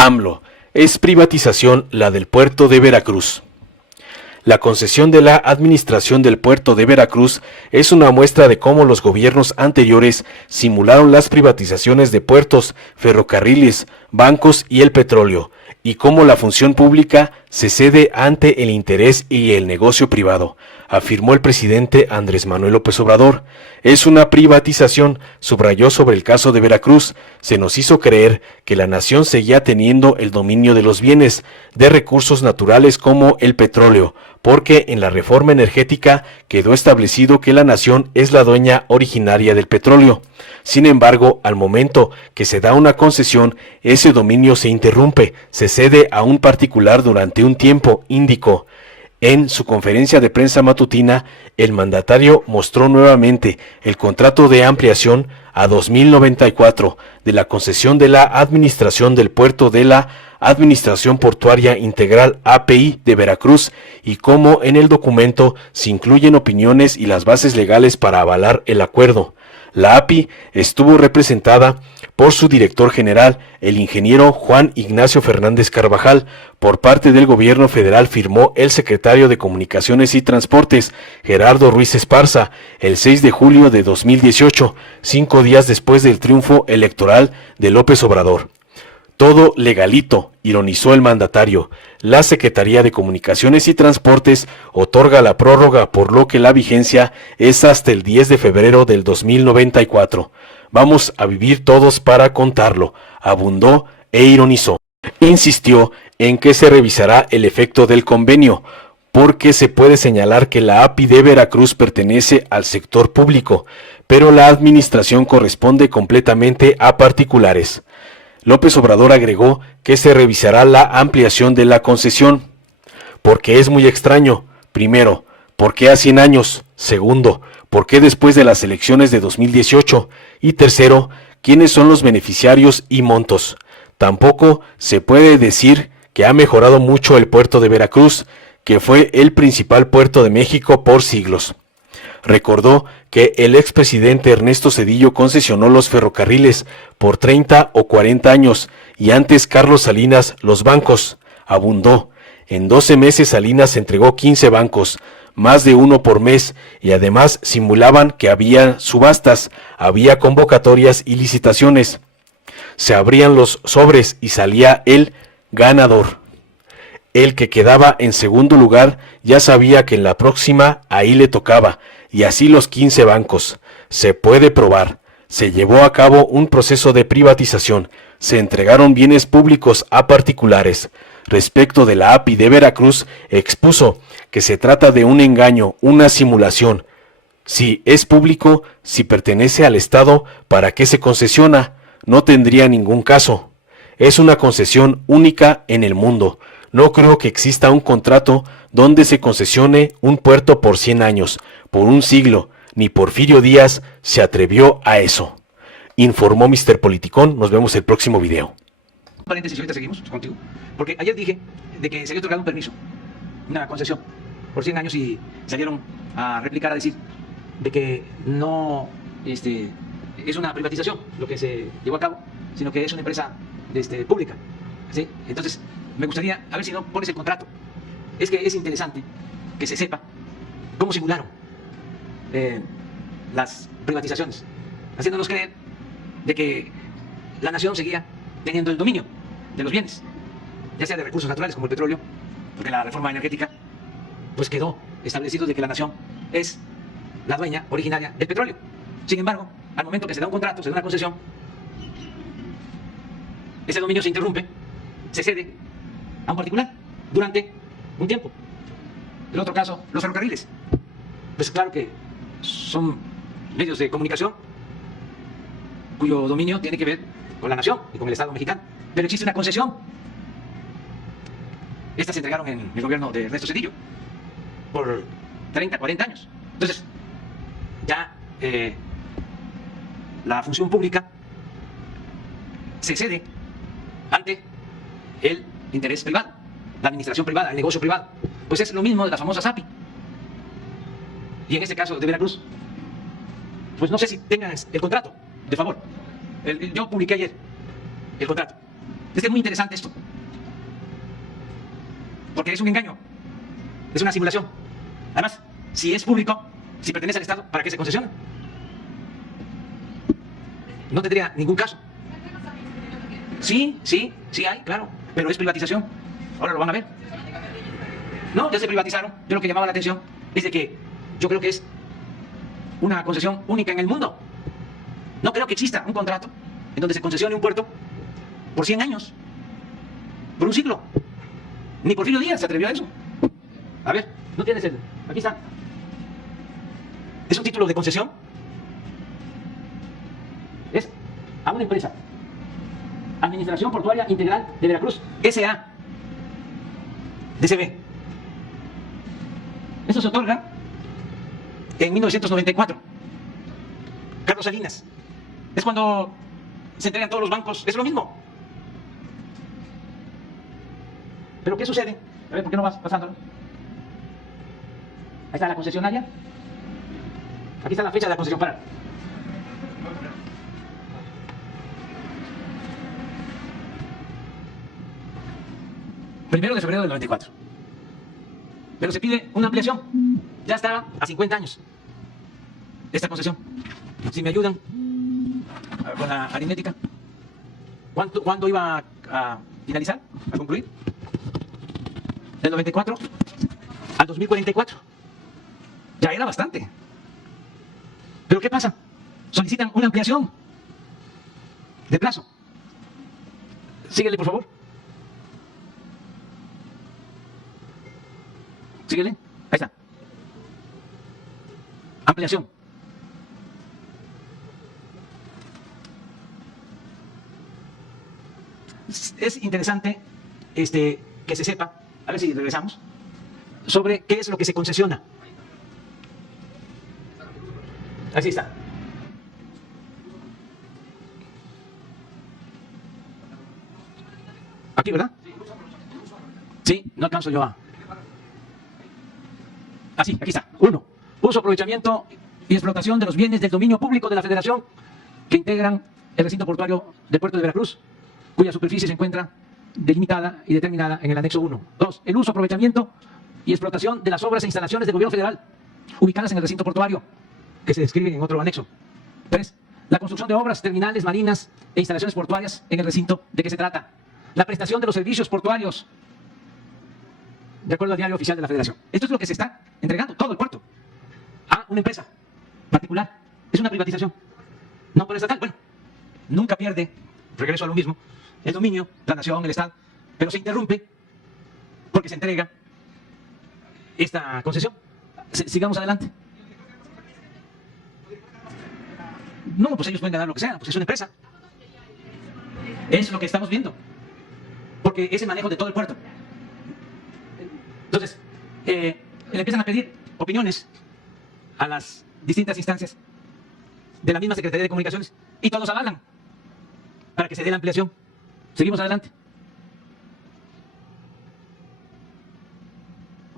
AMLO, es privatización la del puerto de Veracruz. La concesión de la administración del puerto de Veracruz es una muestra de cómo los gobiernos anteriores simularon las privatizaciones de puertos, ferrocarriles, bancos y el petróleo, y cómo la función pública se cede ante el interés y el negocio privado, afirmó el presidente Andrés Manuel López Obrador. Es una privatización, subrayó sobre el caso de Veracruz. Se nos hizo creer que la nación seguía teniendo el dominio de los bienes, de recursos naturales como el petróleo, porque en la reforma energética quedó establecido que la nación es la dueña originaria del petróleo. Sin embargo, al momento que se da una concesión, ese dominio se interrumpe, se cede a un particular durante un tiempo, indicó. En su conferencia de prensa matutina, el mandatario mostró nuevamente el contrato de ampliación a 2094 de la concesión de la administración del puerto de la Administración Portuaria Integral API de Veracruz y cómo en el documento se incluyen opiniones y las bases legales para avalar el acuerdo. La API estuvo representada por su director general, el ingeniero Juan Ignacio Fernández Carvajal. Por parte del gobierno federal firmó el secretario de Comunicaciones y Transportes, Gerardo Ruiz Esparza, el 6 de julio de 2018, 5 días después del triunfo electoral de López Obrador. Todo legalito, ironizó el mandatario. La Secretaría de Comunicaciones y Transportes otorga la prórroga, por lo que la vigencia es hasta el 10 de febrero del 2094. Vamos a vivir todos para contarlo, abundó e ironizó. Insistió en que se revisará el efecto del convenio, porque se puede señalar que la API de Veracruz pertenece al sector público, pero la administración corresponde completamente a particulares. López Obrador agregó que se revisará la ampliación de la concesión, porque es muy extraño. Primero, ¿por qué a 100 años? Segundo, ¿por qué después de las elecciones de 2018? Y tercero, ¿quiénes son los beneficiarios y montos? Tampoco se puede decir que ha mejorado mucho el puerto de Veracruz, que fue el principal puerto de México por siglos. Recordó que el expresidente Ernesto Zedillo concesionó los ferrocarriles por 30 o 40 años y antes Carlos Salinas los bancos. Abundó. En 12 meses Salinas entregó 15 bancos, más de uno por mes, y además simulaban que había subastas, había convocatorias y licitaciones. Se abrían los sobres y salía el ganador. El que quedaba en segundo lugar ya sabía que en la próxima ahí le tocaba, y así los 15 bancos. Se puede probar. Se llevó a cabo un proceso de privatización. Se entregaron bienes públicos a particulares. Respecto de la API de Veracruz, expuso que se trata de un engaño, una simulación. Si es público, si pertenece al Estado, ¿para qué se concesiona? No tendría ningún caso. Es una concesión única en el mundo. No creo que exista un contrato donde se concesione un puerto por 100 años, por un siglo. Ni Porfirio Díaz se atrevió a eso. Informó Mr. Politicón. Nos vemos el próximo video. Paréntesis, ahorita seguimos contigo, porque ayer dije de que se había otorgado un permiso, una concesión por 100 años y salieron a replicar, a decir de que no es una privatización lo que se llevó a cabo, sino que es una empresa pública, ¿sí? Entonces me gustaría, a ver si no pones el contrato. Es que es interesante que se sepa cómo simularon las privatizaciones, haciéndonos creer de que la nación seguía teniendo el dominio de los bienes, ya sea de recursos naturales como el petróleo, porque la reforma energética pues quedó establecido de que la nación es la dueña originaria del petróleo. Sin embargo, al momento que se da un contrato, se da una concesión, ese dominio se interrumpe, se cede a un particular durante un tiempo. El otro caso, los ferrocarriles. Pues claro que son medios de comunicación cuyo dominio tiene que ver con la nación y con el Estado mexicano, pero existe una concesión. Estas se entregaron en el gobierno de Ernesto Zedillo por 30, 40 años. Entonces, ya la función pública se cede ante el interés privado, la administración privada, el negocio privado. Pues es lo mismo de las famosas API. Y en este caso de Veracruz, pues no sé si tengan el contrato, de favor. Yo publiqué ayer el contrato. Es que es muy interesante esto. Porque es un engaño. Es una simulación. Además, si es público, si pertenece al Estado, ¿para qué se concesiona? No tendría ningún caso. Sí hay, claro. Pero es privatización. Ahora lo van a ver. No, ya se privatizaron. Yo lo que llamaba la atención es de que yo creo que es una concesión única en el mundo. No creo que exista un contrato en donde se concesione un puerto por 100 años. Por un siglo. Ni Porfirio Díaz se atrevió a eso. A ver, no tienes el... Aquí está. Es un título de concesión. Es a una empresa. Administración Portuaria Integral de Veracruz, S.A. DCB. Eso se otorga en 1994. Carlos Salinas. Es cuando se entregan todos los bancos. Es lo mismo. ¿Pero qué sucede? A ver, ¿por qué no vas pasándolo? Ahí está la concesionaria. Aquí está la fecha de la concesión. Para. Primero de febrero del 94. Pero se pide una ampliación. Ya estaba a 50 años esta concesión. Si me ayudan con la aritmética, ¿cuándo iba a finalizar? ¿A concluir? Del 94 al 2044. Ya era bastante. ¿Pero qué pasa? Solicitan una ampliación de plazo. Síguele, por favor. Síguele. Ahí está. Ampliación. Es interesante que se sepa, a ver si regresamos, sobre qué es lo que se concesiona. Así está. Aquí, ¿verdad? Sí, no alcanzo yo a... Así, aquí está. 1. Uso, aprovechamiento y explotación de los bienes del dominio público de la Federación que integran el recinto portuario del puerto de Veracruz, cuya superficie se encuentra delimitada y determinada en el anexo 1. 2. El uso, aprovechamiento y explotación de las obras e instalaciones del gobierno federal ubicadas en el recinto portuario, que se describen en otro anexo. 3. La construcción de obras, terminales marinas e instalaciones portuarias en el recinto de que se trata. La prestación de los servicios portuarios, de acuerdo al diario oficial de la Federación. Esto es lo que se está entregando, todo el puerto, a una empresa particular. Es una privatización, no por estatal. Bueno, nunca pierde, regreso a lo mismo, el dominio, la nación, el Estado, pero se interrumpe porque se entrega esta concesión. Sigamos adelante. No, pues ellos pueden ganar lo que sea, pues es una empresa. Es lo que estamos viendo, porque es el manejo de todo el puerto. Entonces, le empiezan a pedir opiniones a las distintas instancias de la misma Secretaría de Comunicaciones y todos avalan para que se dé la ampliación. Seguimos adelante.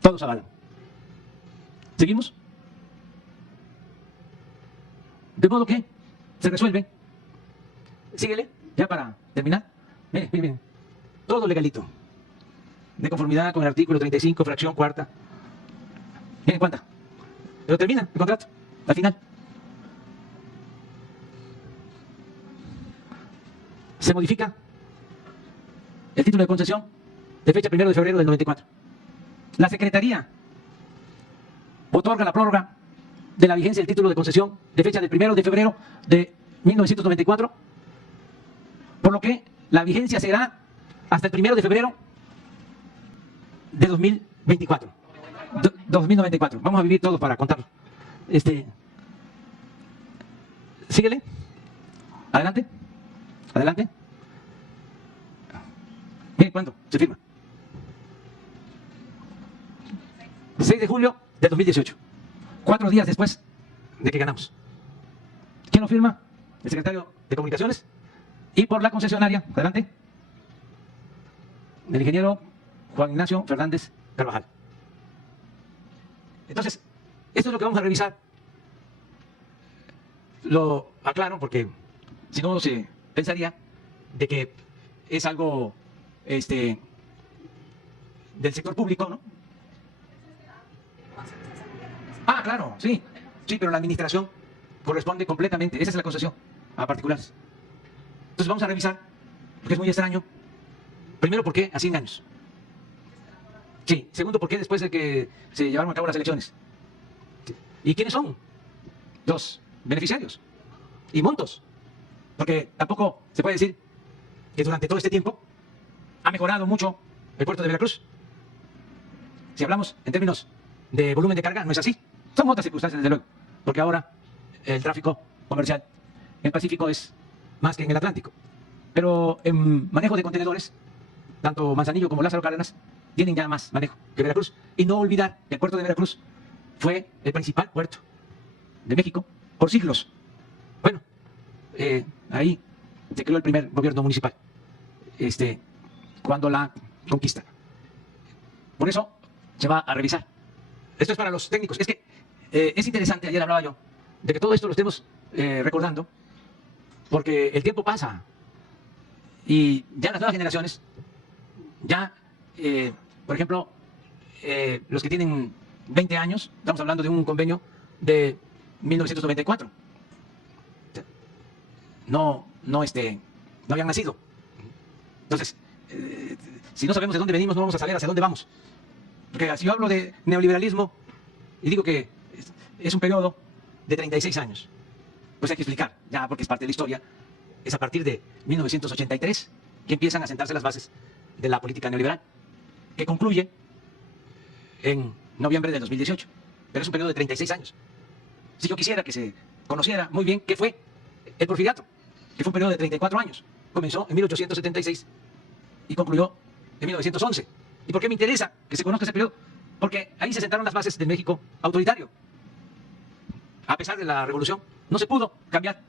Todos avalan. ¿Seguimos? De modo que se resuelve. Síguele, ya para terminar. Miren, miren, miren. Todo legalito. De conformidad con el artículo 35, fracción cuarta. Miren cuánta. Pero termina el contrato, al final. Se modifica el título de concesión de fecha 1 de febrero del 94. La Secretaría otorga la prórroga de la vigencia del título de concesión de fecha del 1 de febrero de 1994, por lo que la vigencia será hasta el 1 de febrero de 2024. 2094. Vamos a vivir todo para contarlo. Síguele. Adelante. Adelante. Miren cuándo se firma. 6 de julio de 2018. 4 días después de que ganamos. ¿Quién lo firma? El secretario de Comunicaciones. Y por la concesionaria, adelante, el ingeniero Juan Ignacio Fernández Carvajal. Entonces, esto es lo que vamos a revisar. Lo aclaro porque si no se pensaría de que es algo del sector público, ¿no? Ah, claro, sí. Sí, pero la administración corresponde completamente, esa es la concesión, a particulares. Entonces vamos a revisar, porque es muy extraño. Primero, ¿por qué a 100 años? Sí. Segundo, ¿por qué después de que se llevaron a cabo las elecciones? Sí. ¿Y quiénes son los beneficiarios? Y montos. Porque tampoco se puede decir que durante todo este tiempo ha mejorado mucho el puerto de Veracruz. Si hablamos en términos de volumen de carga, no es así. Son otras circunstancias, desde luego. Porque ahora el tráfico comercial en el Pacífico es más que en el Atlántico. Pero en manejo de contenedores, tanto Manzanillo como Lázaro Cárdenas tienen ya más manejo que Veracruz. Y no olvidar que el puerto de Veracruz fue el principal puerto de México por siglos. Bueno, ahí se creó el primer gobierno municipal, cuando la conquista. Por eso se va a revisar. Esto es para los técnicos. Es que es interesante, ayer hablaba yo, de que todo esto lo estemos recordando, porque el tiempo pasa y ya las nuevas generaciones, ya, por ejemplo, los que tienen 20 años, estamos hablando de un convenio de 1994. No habían nacido. Entonces, si no sabemos de dónde venimos, no vamos a saber hacia dónde vamos. Porque si yo hablo de neoliberalismo y digo que es un periodo de 36 años, pues hay que explicar, ya porque es parte de la historia, es a partir de 1983 que empiezan a sentarse las bases de la política neoliberal, que concluye en noviembre de 2018. Pero es un periodo de 36 años. Si yo quisiera que se conociera muy bien qué fue el Porfiriato, que fue un periodo de 34 años, comenzó en 1876 y concluyó en 1911. ¿Y por qué me interesa que se conozca ese periodo? Porque ahí se sentaron las bases del México autoritario. A pesar de la revolución, no se pudo cambiar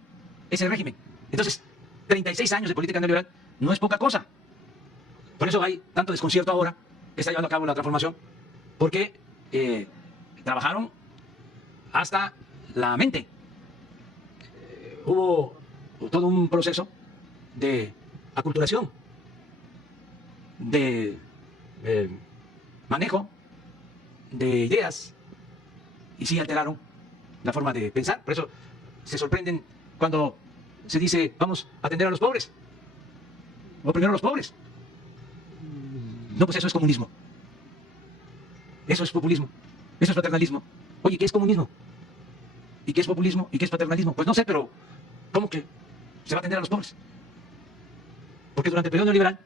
ese régimen. Entonces, 36 años de política neoliberal no es poca cosa. Por eso hay tanto desconcierto ahora que está llevando a cabo la transformación, porque trabajaron hasta la mente. Hubo todo un proceso de aculturación, de manejo de ideas, y sí alteraron la forma de pensar. Por eso se sorprenden cuando se dice vamos a atender a los pobres, o primero a los pobres. No, pues eso es comunismo, eso es populismo, eso es paternalismo. Oye, ¿qué es comunismo? ¿Y qué es populismo? ¿Y qué es paternalismo? Pues no sé, pero ¿cómo que se va a atender a los pobres? Porque durante el periodo neoliberal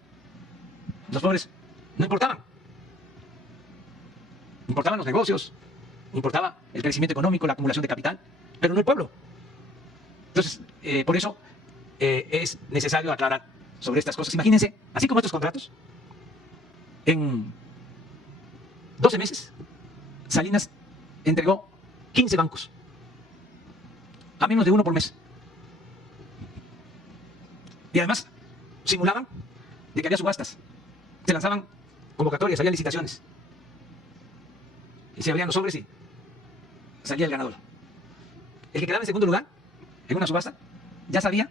los pobres no importaban. Importaban los negocios, importaba el crecimiento económico, la acumulación de capital, pero no el pueblo. Entonces, por eso es necesario aclarar sobre estas cosas. Imagínense, así como estos contratos, en 12 meses, Salinas entregó 15 bancos, a menos de uno por mes. Y además, simulaban de que había subastas. Se lanzaban convocatorias, había licitaciones. Y se abrían los sobres y salía el ganador. El que quedaba en segundo lugar, en una subasta, ya sabía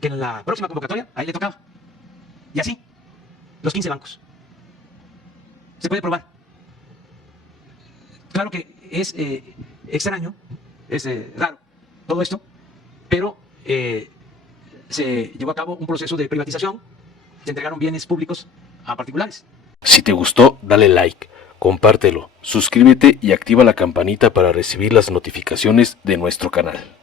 que en la próxima convocatoria a él le tocaba. Y así, los 15 bancos. Se puede probar. Claro que es extraño, es raro todo esto, pero se llevó a cabo un proceso de privatización, se entregaron bienes públicos a particulares. Si te gustó, dale like, compártelo, suscríbete y activa la campanita para recibir las notificaciones de nuestro canal.